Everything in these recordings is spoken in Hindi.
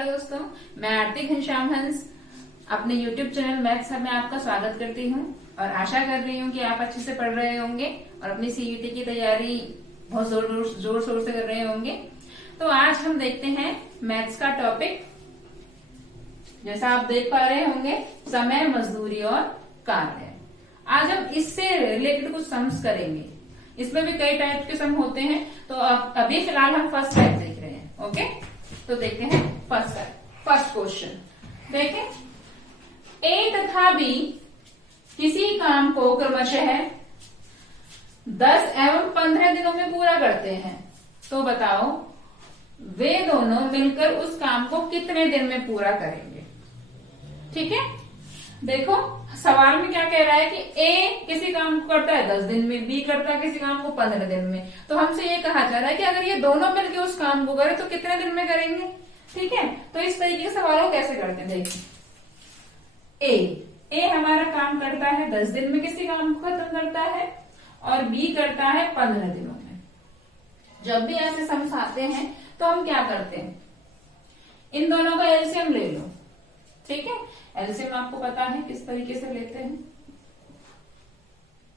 हेलो दोस्तों, मैं आरती घनश्याम हंस अपने YouTube चैनल मैथ्स हब में आपका स्वागत करती हूँ और आशा कर रही हूँ कि आप अच्छे से पढ़ रहे होंगे और अपनी CUT की तैयारी बहुत जोर शोर से कर रहे होंगे। तो आज हम देखते हैं मैथ्स का टॉपिक। जैसा आप देख पा रहे होंगे, समय, मजदूरी और कार्य। आज हम इससे रिलेटेड कुछ सम्स करेंगे। इसमें भी कई टाइप के सम होते हैं, तो अभी फिलहाल हम फर्स्ट टाइप देख रहे हैं। ओके, तो देखते हैं फर्स्ट क्वेश्चन। देखें, ए तथा बी किसी काम को क्रमशः 10 एवं 15 दिनों में पूरा करते हैं, तो बताओ वे दोनों मिलकर उस काम को कितने दिन में पूरा करेंगे। ठीक है, देखो सवाल में क्या कह रहा है कि ए किसी काम को करता है 10 दिन में, बी करता है किसी काम को 15 दिन में। तो हमसे ये कहा जा रहा है कि अगर ये दोनों मिलकर उस काम को करें तो कितने दिन में करेंगे। ठीक है, तो इस तरीके के सवालों को कैसे करते हैं। देखिए, ए हमारा काम करता है 10 दिन में, किसी काम को खत्म करता है, और बी करता है 15 दिनों में। जब भी ऐसे सम्स आते हैं तो हम क्या करते हैं, इन दोनों का एलसीएम ले लो। ठीक है, एलसीएम आपको पता है किस तरीके से लेते हैं।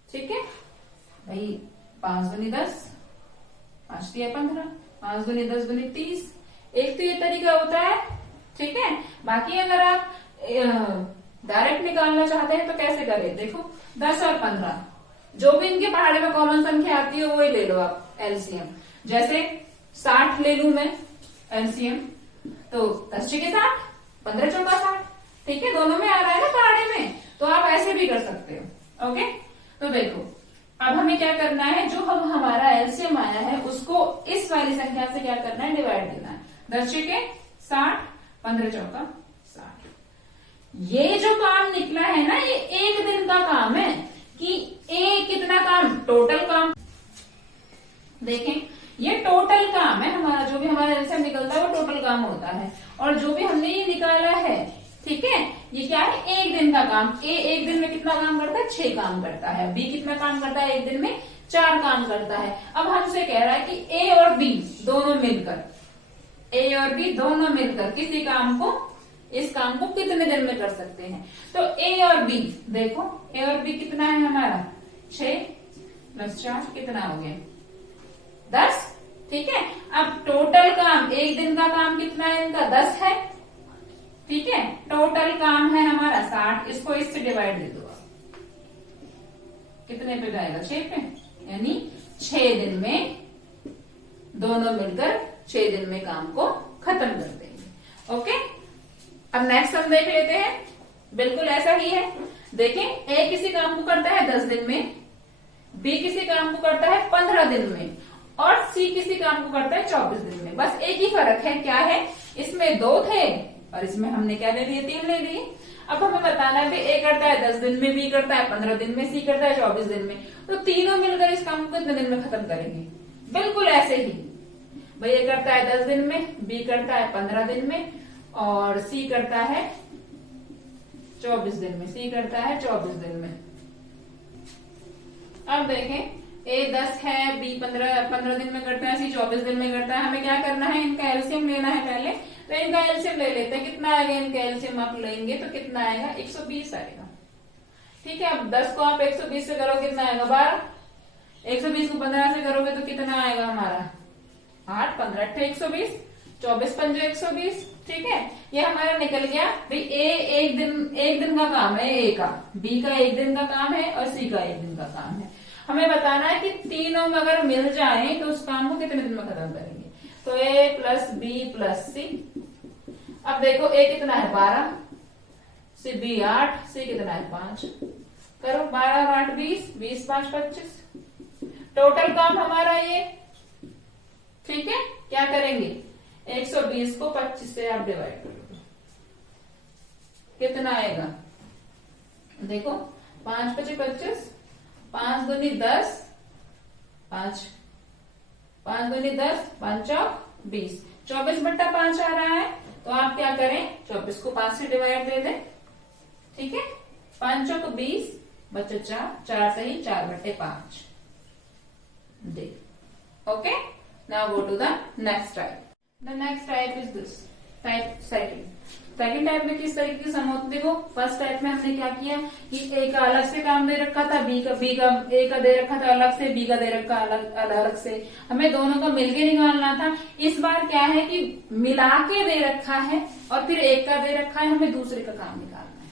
ठीक है भाई, 5 दूनी 10, 5 तिया 15, 5 दूनी 10 दूनी 30। एक तो ये तरीका होता है। ठीक है, बाकी अगर आप डायरेक्ट निकालना चाहते हैं तो कैसे करें। देखो 10 और 15 जो भी इनके पहाड़े में कॉमन संख्या आती है वही ले लो आप एलसीएम। जैसे 60 ले लू मैं एलसीएम, तो 10 छके 60, 15 चौका 60। ठीक है, दोनों में आ रहा है ना पहाड़े में, तो आप ऐसे भी कर सकते हो। ओके, तो देखो अब हमें क्या करना है, जो हम हमारा एलसीएम आया है उसको इस वाली संख्या से क्या करना है, डिवाइड देना है। 10 छके 60, 15 चौका 60। ये जो काम निकला है ना, ये एक दिन का काम है कि कितना काम, टोटल काम। देखें, ये टोटल काम है हमारा, जो भी हमारा एलसीएम निकलता है वो टोटल काम होता है। और जो भी हमने ये निकाला है, ठीक है, ये क्या है, एक दिन का काम। ए एक दिन में कितना काम करता है, 6 काम करता है। बी कितना काम करता है, एक दिन में 4 काम करता है। अब हमसे कह रहा है कि ए और बी दोनों मिलकर किसी काम को, इस काम को कितने दिन में कर सकते हैं। तो ए और बी, देखो ए और बी कितना है हमारा, 6 + 4 कितना हो गया, 10। ठीक है, अब टोटल काम, एक दिन का काम कितना है इनका, 10 है। ठीक है, टोटल काम है हमारा 60, इसको इससे डिवाइड दे दो। कितने पे जाएगा, 6 पे, यानी 6 दिन में दोनों मिलकर 6 दिन में काम को खत्म कर देंगे। ओके, अब नेक्स्ट हम देख लेते हैं। बिल्कुल ऐसा ही है। देखें, ए किसी काम को करता है 10 दिन में, बी किसी काम को करता है 15 दिन में, और सी किसी काम को करता है 24 दिन में। बस एक ही फर्क है, क्या है, इसमें 2 थे और इसमें हमने क्या ले लिए, 3 ले लिए। अब हमें बताना है कि ए करता है 10 दिन में, बी करता है 15 दिन में, सी करता है 24 दिन में। तो तीनों मिलकर इस काम को कितने दिन में खत्म करेंगे। बिल्कुल ऐसे ही भाई, ए करता है 10 दिन में, बी करता है 15 दिन में, और सी करता है 24 दिन में। सी करता है 24 दिन में। अब देखें, ए 10 है, बी 15 दिन में करता है, सी 24 दिन में करता है। हमें क्या करना है, इनका एलसीएम लेना है पहले। तो इनका एलसीएम ले लेते हैं। कितना आएगा इनका एलसीएम आप लेंगे तो कितना आएगा, 120 आएगा। ठीक है, अब 10 को आप 120 से करो कितना आएगा, 12। 120 को 15 से करोगे तो कितना आएगा हमारा, 8, 15 8 120, 24 5 120। ठीक है, ये हमारा निकल गया भाई। ए एक दिन का काम है ए का, बी का एक दिन का काम है, और सी का एक दिन का काम है। हमें बताना है कि तीनों में अगर मिल जाए तो उस काम को कितने दिन में खत्म करेंगे। तो ए प्लस बी प्लस सी। अब देखो, ए कितना है 12, सी बी 8, सी कितना है 5। करो 12 और 8 20, 20 5 25। टोटल काम हमारा ये। ठीक है, क्या करेंगे, 120 को 25 से आप डिवाइड कर दो, कितना आएगा, देखो 5 × 5 = 25, 5 दूनी 10, 5 दूनी 10, 5 चौक 20, 24/5 आ रहा है। तो आप क्या करें, 24 को 5 से डिवाइड दे दें। ठीक है, 5 चौक 20, बचे 4, 4 सही 4/5। Okay, now go to the next type. The next type is this. Type second type में किस तरीके की सम होती है? देखो फर्स्ट टाइप में हमने क्या किया कि ए का अलग से काम दे रखा था, ए का दे रखा था अलग से, बी का दे रखा अलग से, हमें दोनों का मिलके निकालना था। इस बार क्या है कि मिला के दे रखा है और फिर एक का दे रखा है, हमें दूसरे का काम निकालना है।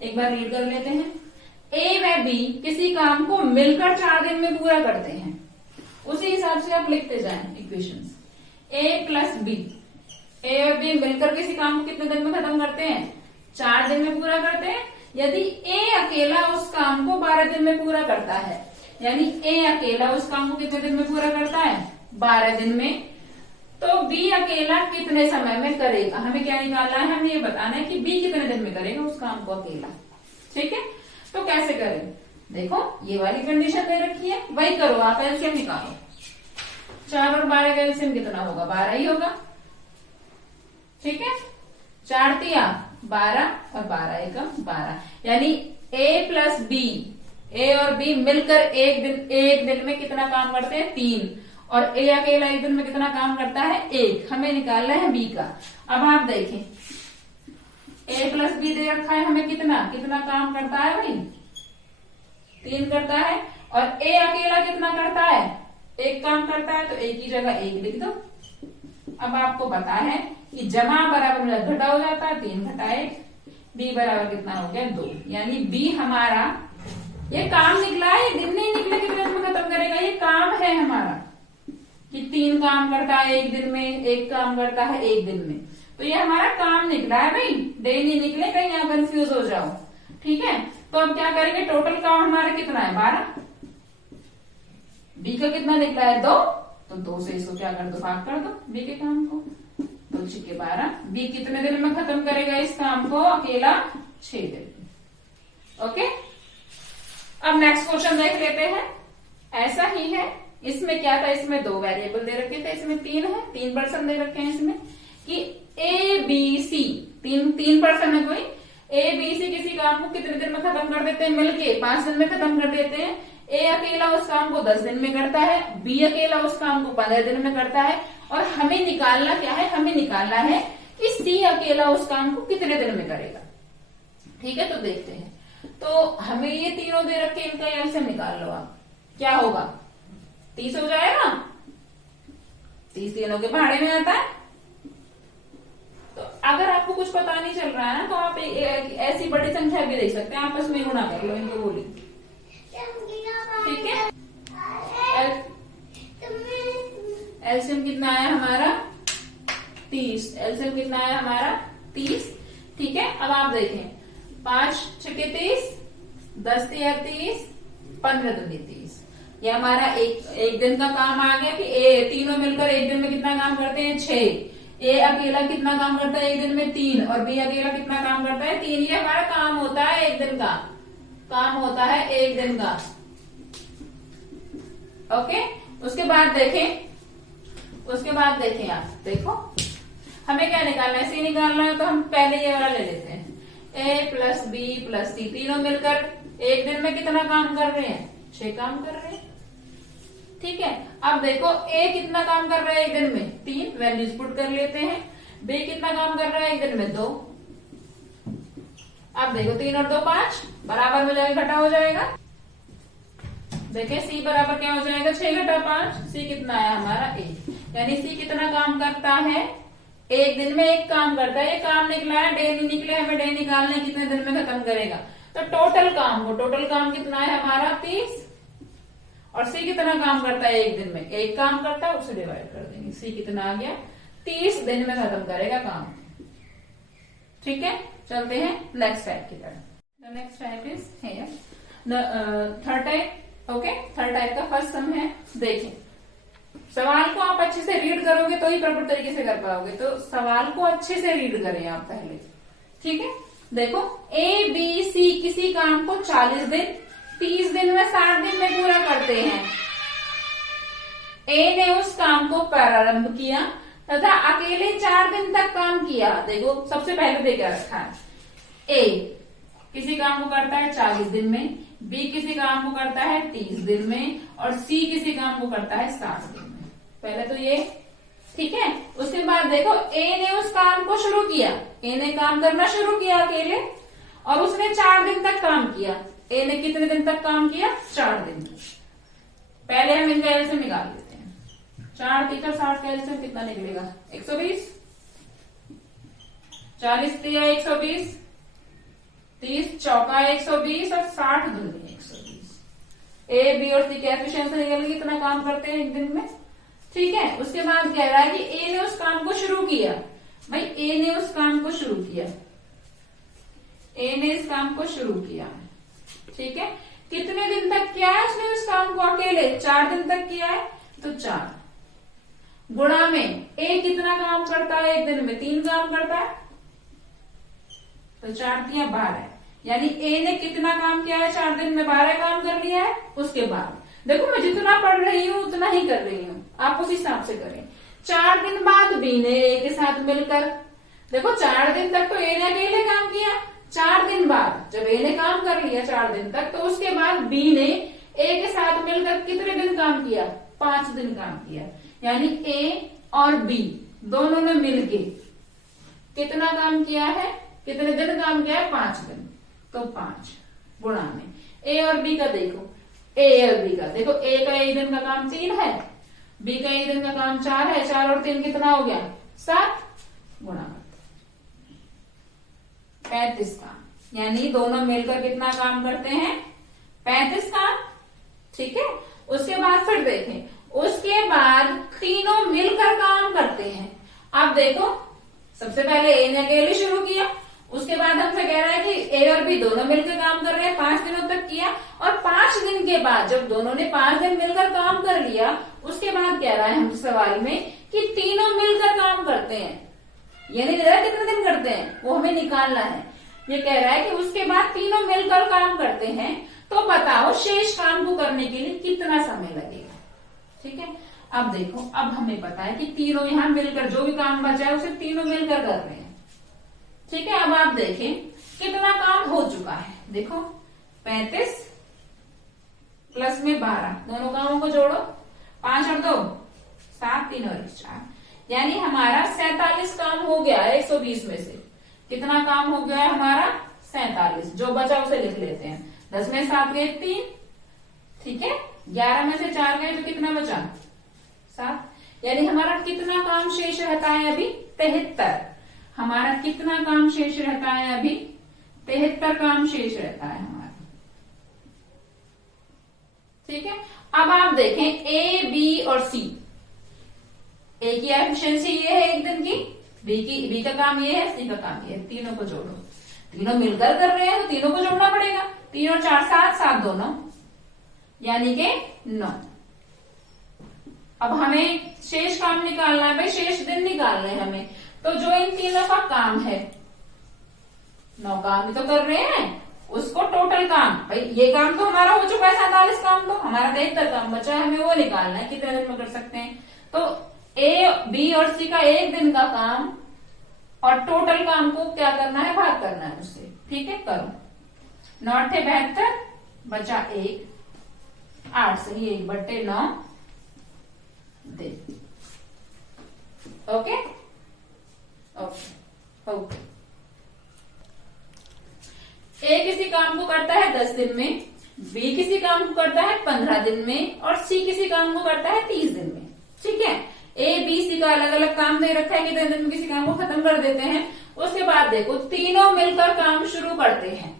एक बार रीड कर लेते हैं। ए व बी किसी काम को मिलकर 4 दिन में पूरा करते हैं, उसी हिसाब से आप लिखते जाएं इक्वेशंस। ए प्लस बी, ए और बी मिलकर किसी काम को कितने दिन में खत्म करते हैं? 4 दिन में पूरा करते हैं। यदि ए अकेला उस काम को 12 दिन में पूरा करता है, यानी ए अकेला उस काम को कितने दिन में पूरा करता है? 12 दिन में, तो बी अकेला कितने समय में करेगा? हमें क्या निकालना है? हमें ये बताना है कि बी कितने दिन में करेगा उस काम को अकेला। ठीक है, तो कैसे करें? देखो ये वाली कंडीशन दे रखी है, वही करो आप, एलसीएम निकालो। 4 और 12 का एलसीएम कितना होगा? 12 ही होगा। ठीक है, 4 तिया 12 और 12 एकम 12, यानी ए प्लस बी, ए और बी मिलकर एक दिन में कितना काम करते हैं? 3, और ए अकेला एक दिन में कितना काम करता है? 1। हमें निकालना है बी का। अब आप देखें, ए प्लस बी दे रखा है हमें, कितना काम करता है भाई? 3 करता है, और ए अकेला कितना करता है? 1 काम करता है, तो एक की जगह 1 लिख दो। अब आपको पता है कि जमा बराबर घटा हो जाता है, 3 घटा 1, बी बराबर कितना हो गया? 2, यानी बी हमारा ये काम निकला है, ये दिन नहीं निकले कितने दिन में खत्म करेगा, ये काम है हमारा कि 3 काम करता है एक दिन में, 1 काम करता है 1 दिन में, तो ये हमारा काम निकला है भाई, डे नहीं निकले, कहीं यहाँ कंफ्यूज हो जाओ। ठीक है, तो अब क्या करेंगे? टोटल काम हमारा कितना है? 12। बी का कितना निकला है? 2, तो 2 से इसको क्या कर दो? भाग कर दो बी के काम को, 2 6 12। बी कितने दिन में खत्म करेगा इस काम को अकेला? 6 दिन। ओके, अब नेक्स्ट क्वेश्चन देख लेते हैं। ऐसा ही है, इसमें क्या था? इसमें 2 वेरिएबल दे रखे थे, इसमें 3 है, 3% दे रखे हैं इसमें कि ए बी सी, 3% है कोई, ए बी सी किसी काम को कितने दिन में खत्म कर देते हैं? मिलके 5 दिन में खत्म कर देते हैं। ए अकेला उस काम को 10 दिन में करता है, बी अकेला उस काम को 15 दिन में करता है, और हमें निकालना क्या है? हमें निकालना है कि सी अकेला उस काम को कितने दिन में करेगा। ठीक है, तो देखते हैं। तो हमें ये तीनों दे रखे, इनका एलसीएम निकाल लो आप। क्या होगा? 30 हो जाएगा। 30 तीनों के भाड़े में आता है। तो अगर आपको कुछ पता नहीं चल रहा है ना, तो आप ऐसी बड़ी संख्या भी देख सकते हैं, आपस में गुणा कर लो इनको, बोली। ठीक है, एलसीएम कितना आया हमारा? 30। एलसीएम कितना आया हमारा? 30। ठीक है, अब आप देखें, 5 6 30, 10 3 30, 15 दूनी 30। ये हमारा एक दिन का काम आ गया कि ए तीनों मिलकर एक दिन में कितना काम करते हैं? 6। ए अकेला कितना काम करता है एक दिन में? 3, और बी अकेला कितना काम करता है? 3। ये हमारा काम होता है एक दिन का, काम होता है एक दिन का। ओके, उसके बाद देखें आप, देखो हमें क्या निकालना है? सी निकालना है, तो हम पहले ये वाला ले लेते हैं। ए प्लस बी प्लस सी, तीनों मिलकर एक दिन में कितना काम कर रहे हैं? 6 काम कर रहे हैं। ठीक है, अब देखो ए कितना काम कर रहा है एक दिन में? 3, वैल्यूज पुट कर लेते हैं। बी कितना काम कर रहा है एक दिन में? 2। अब देखो 3 और 2 5, बराबर हो जाएगा, घटा हो जाएगा। देखिए सी बराबर क्या हो जाएगा? 6 घटा 5, सी कितना आया हमारा? 1। यानी सी कितना काम करता है? एक दिन में 1 काम करता है। ये काम निकला है, डे नहीं निकले, हमें डे निकालने कितने दिन में खत्म करेगा। तो टोटल काम कितना है हमारा? 30। और सी कितना काम करता है एक दिन में? 1 काम करता है, उसे डिवाइड कर देंगे। सी कितना आ गया? 30 दिन में खत्म करेगा काम। ठीक है, चलते हैं नेक्स्ट टाइप की तरफ। The next type is here third type. Okay, third type का फर्स्ट सम है। देखें, सवाल को आप अच्छे से रीड करोगे तो ही प्रॉपर तरीके से कर पाओगे, तो सवाल को अच्छे से रीड करें आप पहले। ठीक है, देखो ए बी सी किसी काम को 40 दिन 30 दिन में 60 दिन में पूरा करते हैं। ए ने उस काम को प्रारंभ किया तथा अकेले 4 दिन तक काम किया। देखो सबसे पहले दे क्या रखा है? ए किसी काम को करता है 40 दिन में, बी किसी काम को करता है 30 दिन में, और सी किसी काम को करता है 60 दिन में। पहले तो ये ठीक है। उसके बाद देखो ए ने उस काम को शुरू किया, ए ने काम करना शुरू किया अकेले और उसने 4 दिन तक काम किया। ए ने कितने दिन तक काम किया? 4 दिन। पहले हम इनका एलसीएम निकाल लेते हैं। 4 × 60 का एलसीएम कितना निकलेगा? 120। 40 × 120, 30 चौका 120 और 60 दूनी 120। ए बी और सी की एफिशिएंसी निकल गई, इतना काम करते हैं एक दिन में। ठीक है। उसके बाद कह रहा है कि ए ने उस काम को शुरू किया। भाई ए ने उस काम को शुरू किया, ए ने इस काम को शुरू किया। ठीक है। कितने दिन तक किया है उसने उस काम को? अकेले 4 दिन तक किया है, तो 4 गुणा में ए कितना काम करता है एक दिन में? 3 काम करता है, तो 4 × 12। यानी ए ने कितना काम किया है 4 दिन में? 12 काम कर लिया है। उसके बाद देखो मैं जितना पढ़ रही हूं उतना ही कर रही हूं, आप उस हिसाब से करें। 4 दिन बाद बी ने ए के साथ मिलकर, देखो 4 दिन तक तो ए ने अकेले काम किया, 4 दिन बाद जब ए ने काम कर लिया 4 दिन तक, तो उसके बाद बी ने ए के साथ मिलकर कितने दिन काम किया? 5 दिन काम किया। यानी ए और बी दोनों ने मिलके कितना काम किया है? कितने दिन काम किया है? 5 दिन। तो 5 गुणा में ए और बी का देखो, ए और बी का देखो, ए का एक दिन का काम 3 है, बी का एक दिन का काम 4 है। 4 और 3 कितना हो गया? 7 गुणा 35 काम। यानी दोनों मिलकर कितना काम करते हैं? 35 काम। ठीक है। उसके बाद फिर देखें, उसके बाद तीनों मिलकर काम करते हैं। अब देखो सबसे पहले ए ने अकेले शुरू किया, उसके बाद हमसे कह रहा है कि ए और बी दोनों मिलकर काम कर रहे हैं, 5 दिनों तक किया। और 5 दिन के बाद जब दोनों ने 5 दिन मिलकर काम कर लिया, उसके बाद कह रहा है हम सवाल में कि तीनों मिलकर काम करते हैं। ये नहीं दे रहा कितने दिन करते हैं, वो हमें निकालना है। ये कह रहा है कि उसके बाद तीनों मिलकर काम करते हैं, तो बताओ शेष काम को करने के लिए कितना समय लगेगा। ठीक है। अब देखो, अब हमें पता है कि तीनों यहां मिलकर जो भी काम बचा है उसे तीनों मिलकर कर रहे हैं। ठीक है। अब आप देखें कितना काम हो चुका है। देखो 35 प्लस में 12, दोनों कामों को जोड़ो, 5 और 2 7, 3 और 1 4, यानी हमारा 47 काम हो गया है 120 में से। कितना काम हो गया है हमारा? 47। जो बचा उसे लिख लेते हैं। 10 में 7 गए 3, ठीक है। 11 में से 4 गए तो कितना बचा? 7। यानी हमारा कितना काम शेष रहता है अभी? 73। हमारा कितना काम शेष रहता है अभी? 73 काम शेष रहता है हमारा। ठीक है। अब आप देखें ए बी और सी, ए की एफिशिएंसी ये है एक दिन की, बी का काम ये है, सी का काम ये है। तीनों को जोड़ो, तीनों मिलकर कर रहे हैं तो तीनों को जोड़ना पड़ेगा। 3 और 4 7, 7 2 9, यानी के 9। अब हमें शेष काम निकालना है भाई, शेष दिन निकालना है हमें। तो जो इन तीनों का काम है, 9 काम भी तो कर रहे हैं, उसको टोटल काम, भाई ये काम तो हमारा हो चुका है 47 काम, तो हमारा 73 काम बचा है, हमें वो निकालना है कितने दिन में कर सकते हैं। तो ए बी और सी का एक दिन का काम और टोटल काम को क्या करना है? भाग करना है उससे। ठीक है। करो, 9 × 72 बचा 1, 8 से ही 1/9 दे। Okay okay okay. ए किसी काम को करता है 10 दिन में, बी किसी काम को करता है 15 दिन में और सी किसी काम को करता है 30 दिन में। ठीक है। ए बी सी का अलग अलग काम दे रखा है, कितने दिन में किसी काम को खत्म कर देते हैं। उसके बाद देखो तीनों मिलकर काम शुरू करते हैं।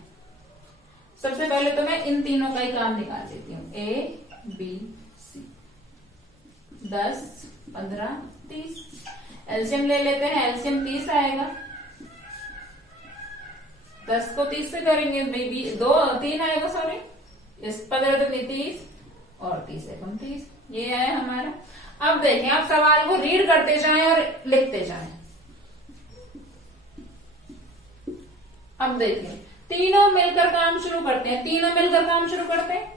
सबसे पहले तो मैं इन तीनों का ही काम निकाल देती हूँ, ए बी सी। 10 15 30, एलसीएम ले लेते हैं। एलसीएम 30 आएगा। 10 को 30 से करेंगे, बेबी 3 आएगा, सॉरी। इस 15 तो 30 और 30 है 29, ये आया हमारा। अब देखें, आप सवाल को रीड करते जाएं और लिखते जाएं। अब देखें, तीनों मिलकर काम शुरू करते हैं, तीनों मिलकर काम शुरू करते हैं।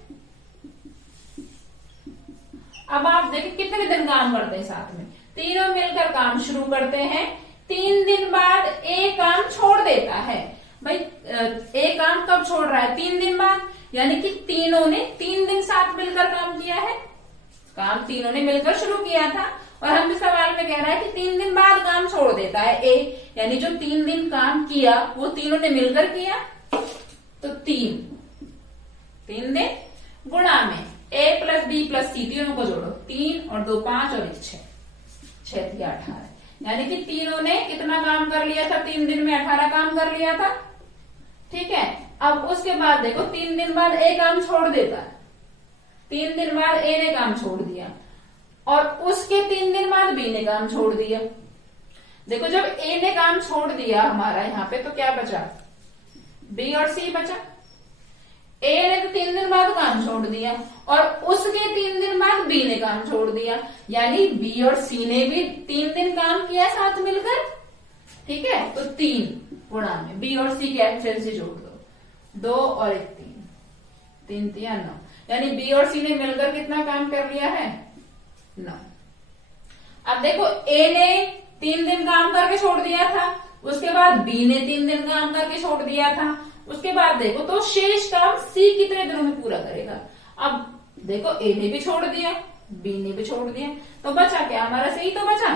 अब आप देखें कितने दिन काम करते हैं साथ में। तीनों मिलकर काम शुरू करते हैं, 3 दिन बाद एक काम छोड़ देता है। भाई एक काम कब छोड़ रहा है? 3 दिन बाद, यानी कि तीनों ने 3 दिन साथ मिलकर काम किया है। काम तीनों ने मिलकर शुरू किया था और हमसे सवाल में कह रहा है कि 3 दिन बाद काम छोड़ देता है ए, यानी जो 3 दिन काम किया वो तीनों ने मिलकर किया, तो 3 दिन गुणा में ए प्लस बी प्लस सी, तीनों को जोड़ो, 3 और 2 5 और 1 6, 6 3 18, यानी कि तीनों ने कितना काम कर लिया था, 3 दिन में 18 काम कर लिया था। ठीक है, अब उसके बाद देखो 3 दिन बाद ए काम छोड़ देता है, 3 दिन बाद ए ने काम छोड़ दिया और उसके 3 दिन बाद बी ने काम छोड़ दिया। देखो जब ए ने काम छोड़ दिया हमारा यहाँ पे, तो क्या बचा, बी और सी बचा। ए ने तो 3 दिन बाद काम छोड़ दिया और उसके 3 दिन बाद बी ने काम छोड़ दिया, यानी बी और सी ने भी 3 दिन काम किया साथ मिलकर। ठीक है, तो 3 गुणा में बी और सी के एफिशिएंसी जोड़ दो, 2 और 1 3, 3 3 9, यानी बी और सी ने मिलकर कितना काम कर लिया है, 9। अब देखो ए ने 3 दिन काम करके छोड़ दिया था, उसके बाद बी ने 3 दिन काम करके छोड़ दिया था, उसके बाद देखो तो शेष काम सी कितने दिनों में पूरा करेगा। अब देखो ए ने भी छोड़ दिया, बी ने भी छोड़ दिया, तो बचा क्या हमारा, सी तो बचा।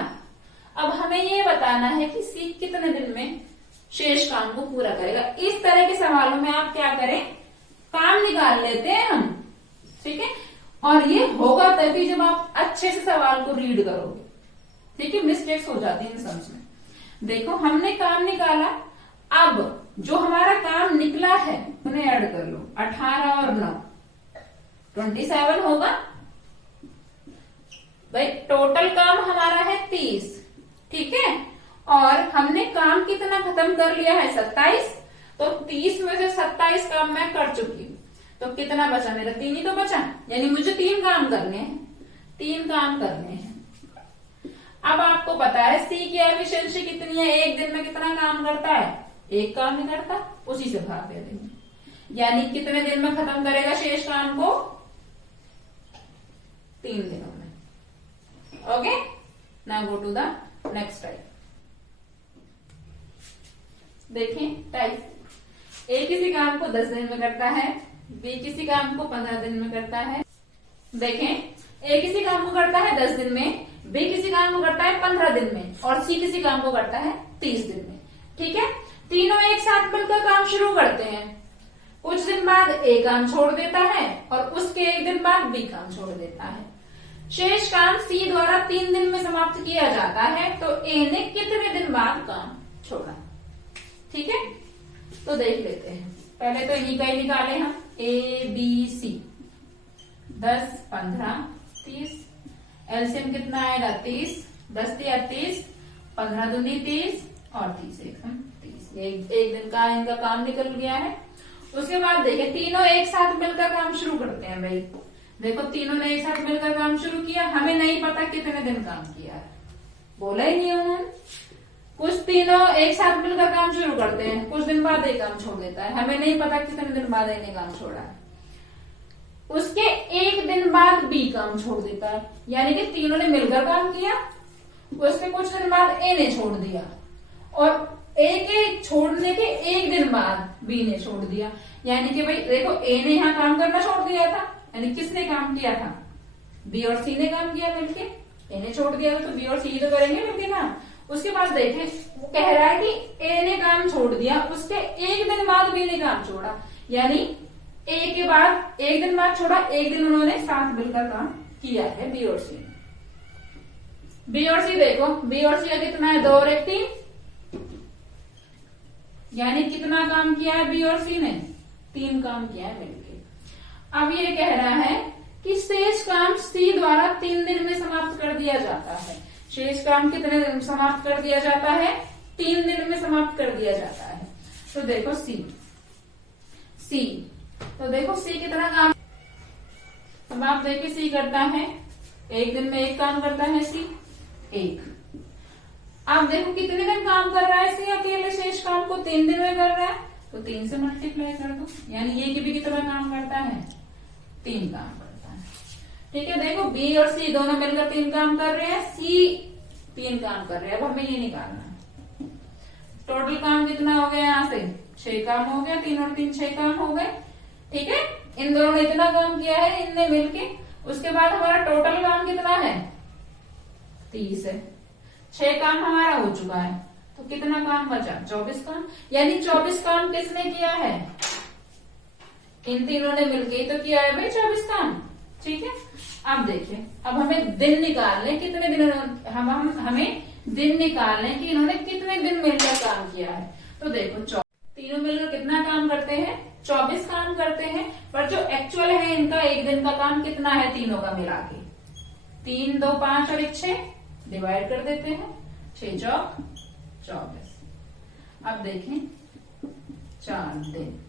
अब हमें ये बताना है कि सी कितने दिन में शेष काम को पूरा करेगा। इस तरह के सवालों में आप क्या करें, काम निकाल लेते हैं हम। ठीक है, और ये होगा तभी जब आप अच्छे से सवाल को रीड करोगे। ठीक है, मिस्टेक्स हो जाती है समझ में। देखो हमने काम निकाला, अब जो हमारा काम निकला है उन्हें ऐड कर लो, 18 और 9 27 होगा भाई। टोटल काम हमारा है 30। ठीक है, और हमने काम कितना खत्म कर लिया है, 27, तो 30 में से 27 काम मैं कर चुकी हूँ, तो कितना बचा मेरा, 3 ही तो बचा, यानी मुझे 3 काम करने हैं, 3 काम करने हैं। अब आपको पता है सी की एफिशिएंसी कितनी है, एक दिन में कितना काम करता है, 1 काम ही करता, उसी से भाग दे देंगे, यानी कितने दिन में खत्म करेगा शेष काम को, 3 दिनों में। Okay, now go to the next type. देखें टाइप ए किसी काम को 10 दिन में करता है, बी किसी काम को 15 दिन में करता है। देखें ए किसी काम को करता है 10 दिन में, बी किसी काम को करता है 15 दिन में और सी किसी काम को करता है 30 दिन में। ठीक है, तीनों एक साथ मिलकर काम शुरू करते हैं, कुछ दिन बाद ए काम छोड़ देता है और उसके 1 दिन बाद बी काम छोड़ देता है। शेष काम सी द्वारा 3 दिन में समाप्त किया जाता है, तो ए ने कितने दिन बाद काम छोड़ा। ठीक है, तो देख लेते हैं, पहले तो इन्हीं का ही निकाले हम, ए बी सी, 10 15 30, एलसीएम कितना आएगा 30, 10 3 30, 15 दूनी 30 और 30 एकदम 30, एक दिन का इनका काम निकल गया है। उसके बाद देखिए तीनों एक साथ मिलकर काम शुरू करते हैं भाई। देखो तीनों ने एक साथ मिलकर काम शुरू किया, हमें नहीं पता कितने दिन काम किया है, बोला ही नहीं उन्होंने। कुछ तीनों एक साथ मिलकर काम शुरू करते हैं, कुछ दिन बाद एक काम छोड़ देता है, हमें नहीं पता कितने दिन बाद इन्हें काम छोड़ा है। उसके 1 दिन बाद बी काम छोड़ देता है, यानी कि तीनों ने मिलकर काम किया, उसके कुछ दिन बाद ए ने छोड़ दिया और ए के छोड़ने के 1 दिन बाद बी ने छोड़ दिया, यानी कि भाई देखो ए ने यहाँ काम करना छोड़ दिया था, यानी किसने काम किया था, बी और सी ने काम किया मिलके, ए ने छोड़ दिया था तो बी और सी तो करेंगे मिलके काम। उसके बाद देखें वो कह रहा है कि ए ने काम छोड़ दिया, उसके 1 दिन बाद बी ने काम छोड़ा, यानी ए के बाद 1 दिन बाद छोड़ा, 1 दिन उन्होंने साथ मिलकर काम किया है बी और सी। बी और सी देखो, बी और सी का कितना है 2 और 1 3, यानी कितना काम किया है बी और सी ने, 3 काम किया है मिलके। अब ये कह रहा है कि शेष काम सी द्वारा 3 दिन में समाप्त कर दिया जाता है। शेष काम कितने दिन में समाप्त कर दिया जाता है, 3 दिन में समाप्त कर दिया जाता है। तो देखो सी, तो देखो सी कितना काम, अब आप देखिए सी करता है 1 दिन में 1 काम करता है सी 1। आप देखो कितने दिन काम कर रहा है सी अकेले, शेष काम को 3 दिन में कर रहा है, तो 3 से मल्टीप्लाई कर दो, यानी ये की भी कितना काम करता है, 3 काम करता है। ठीक है, देखो बी और सी दोनों मिलकर 3 काम कर रहे हैं, सी 3 काम कर रहे हैं। अब हमें ये निकालना है टोटल काम कितना हो गया, यहाँ से 6 काम हो गया, 3 और 3 6 काम हो गए। ठीक है, इन दोनों ने इतना काम किया है इनने मिलके। उसके बाद हमारा टोटल काम कितना है 30 है। 6 काम हमारा हो चुका है, तो कितना काम बचा? 24 काम। यानी 24 काम किसने किया है? इन तीनों ने मिलके ही तो किया है भाई 24 काम। ठीक है, अब देखिए, अब हमें दिन निकालने, कितने दिन हमें दिन निकालने कि इन्होंने कितने दिन मिलकर काम किया है। तो देखो, तीनों मिलकर कितना काम करते हैं? 24 काम करते हैं, पर जो एक्चुअल है इनका एक दिन का काम कितना है तीनों का मिला के? 3, 2, 5 और 1, 6 डिवाइड कर देते हैं। 6 चौक 24। अब देखें, 4 दिन,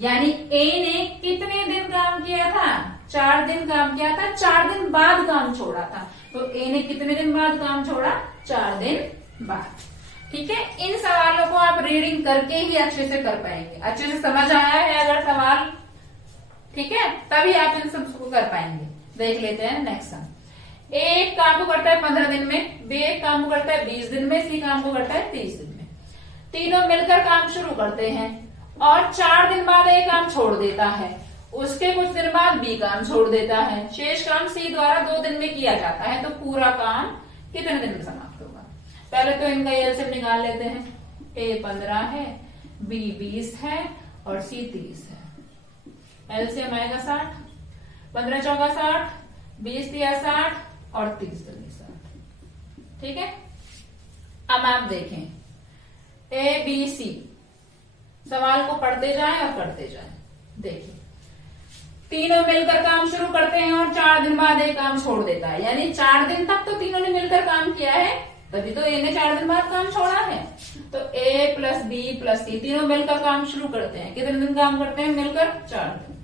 यानी ए ने कितने दिन काम किया था? 4 दिन काम किया था। 4 दिन बाद काम छोड़ा था, तो ए ने कितने दिन बाद काम छोड़ा? 4 दिन बाद। ठीक है, इन सवालों को आप रीडिंग करके ही अच्छे से कर पाएंगे। अच्छे से समझ आया है अगर सवाल, ठीक है, तभी आप इन सबको कर पाएंगे। देख लेते हैं नेक्स्ट सम। ए एक काम को करता है 15 दिन में, बी एक काम को करता है 20 दिन में, सी काम को करता है 30 दिन में। तीनों मिलकर काम शुरू करते हैं और 4 दिन बाद ए काम छोड़ देता है। उसके कुछ दिन बाद बी काम छोड़ देता है। शेष काम सी द्वारा 2 दिन में किया जाता है, तो पूरा काम कितने दिन में समाप्त होगा? पहले तो इनका एलसीएम निकाल लेते हैं। ए 15 है, बी 20 है और सी 30 है। एलसीएम आएगा 60। 15 चौका 60, 20 दिया 60 और 30 दिया 60। ठीक है, अब आप देखें, ए बी सी, सवाल को पढ़ते जाएं और करते जाएं। देखिए, तीनों मिलकर काम शुरू करते हैं और 4 दिन बाद एक काम छोड़ देता है। यानी 4 दिन तक तो तीनों ने मिलकर काम किया है, तभी तो ए ने 4 दिन बाद काम छोड़ा है। तो ए प्लस बी प्लस सी तीनों मिलकर काम शुरू करते हैं। कितने दिन काम करते हैं मिलकर? 4 दिन।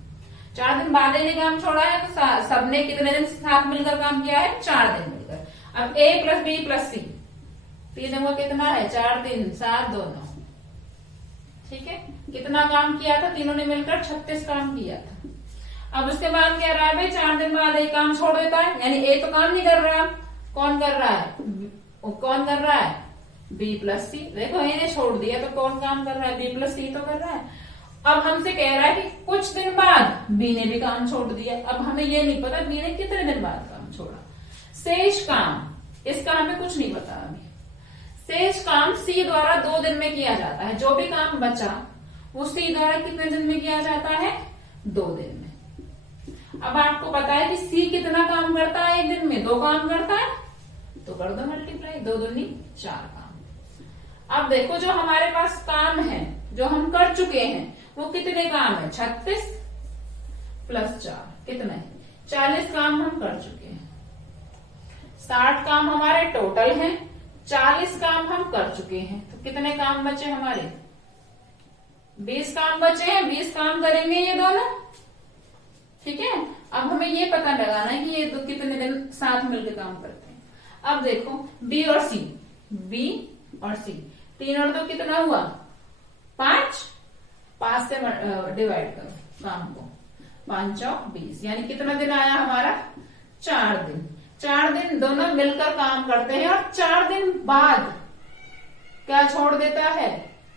4 दिन बाद ए ने काम छोड़ा है, तो सबने कितने दिन साथ मिलकर काम किया है? 4 दिन मिलकर। अब ए प्लस बी प्लस सी, तीनों का कितना है? 4 दिन 7 2 9। ठीक है, कितना काम किया था तीनों ने मिलकर? 36 काम किया था। अब उसके बाद क्या रहा है भाई? 4 दिन बाद एक काम छोड़ देता है, यानी ए तो काम नहीं कर रहा। कौन कर रहा है? कौन कर रहा है? बी प्लस सी। देखो, ए ने छोड़ दिया तो कौन काम कर रहा है? बी प्लस सी तो कर रहा है। अब हमसे कह रहा है कि कुछ दिन बाद बी ने भी काम छोड़ दिया। अब हमें ये नहीं पता बी ने कितने दिन बाद काम छोड़ा। शेष काम, इसका हमें कुछ नहीं पता अभी। शेष काम सी द्वारा 2 दिन में किया जाता है। जो भी काम बचा वो सी द्वारा कितने दिन में किया जाता है? 2 दिन में। अब आपको पता है कि सी कितना काम करता है एक दिन में? 2 काम करता है, तो कर दो मल्टीप्लाई। 2 दूनी 4 काम। अब देखो, जो हमारे पास काम है, जो हम कर चुके हैं, वो कितने काम है? 36 प्लस 4 कितने? 40 काम हम कर चुके हैं। 60 काम हमारे टोटल हैं, 40 काम हम कर चुके हैं, तो कितने काम बचे हमारे? 20 काम बचे हैं। 20 काम करेंगे ये दोनों। ठीक है, अब हमें ये पता लगाना है कि ये दो कितने दिन साथ मिलकर काम करते हैं। अब देखो, बी और सी, बी और सी, 3 और 2 कितना हुआ? 5। 5 से डिवाइड करो काम को। 5 चौक 20, यानी कितना दिन आया हमारा? 4 दिन। 4 दिन दोनों मिलकर काम करते हैं और 4 दिन बाद क्या छोड़ देता है?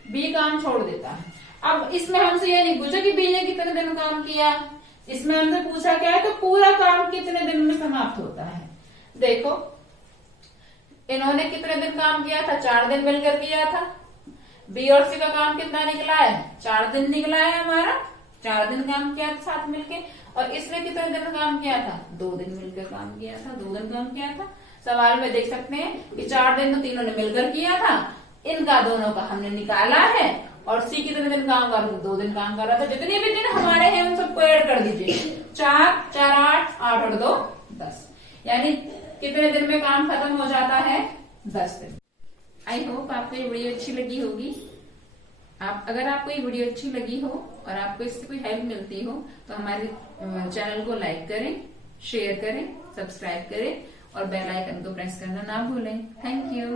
बी काम छोड़ देता है। अब इसमें हमसे ये नहीं पूछा कि बी ने कितने दिन काम किया, इसमें हमसे पूछा क्या है? तो पूरा काम कितने दिन में समाप्त होता है। देखो, इन्होंने कितने दिन काम किया था? 4 दिन मिलकर किया था। बी और सी का काम कितना निकला है? 4 दिन निकला है हमारा। 4 दिन काम किया था साथ मिलके। और इसने कितने दिन काम किया था? 2 दिन मिलकर काम किया था। 2 दिन काम किया था। सवाल में देख सकते हैं कि 4 दिन तो तीनों ने मिलकर किया था, इनका दोनों का हमने निकाला है। और सी कितने दिन काम कर रहा था? 2 दिन काम कर रहा था। जितने भी दिन हमारे हैं उन सबको ऐड कर दीजिए। 4 4 8 8 और 2 10, यानी कितने दिन में काम खत्म हो जाता है? 10 दिन। आई होप आपको ये वीडियो अच्छी लगी होगी। अगर आपको ये वीडियो अच्छी लगी हो और आपको इससे कोई हेल्प मिलती हो तो हमारे चैनल को लाइक करें, शेयर करें, सब्सक्राइब करें और बेल आइकन को प्रेस करना ना भूलें। Thank you.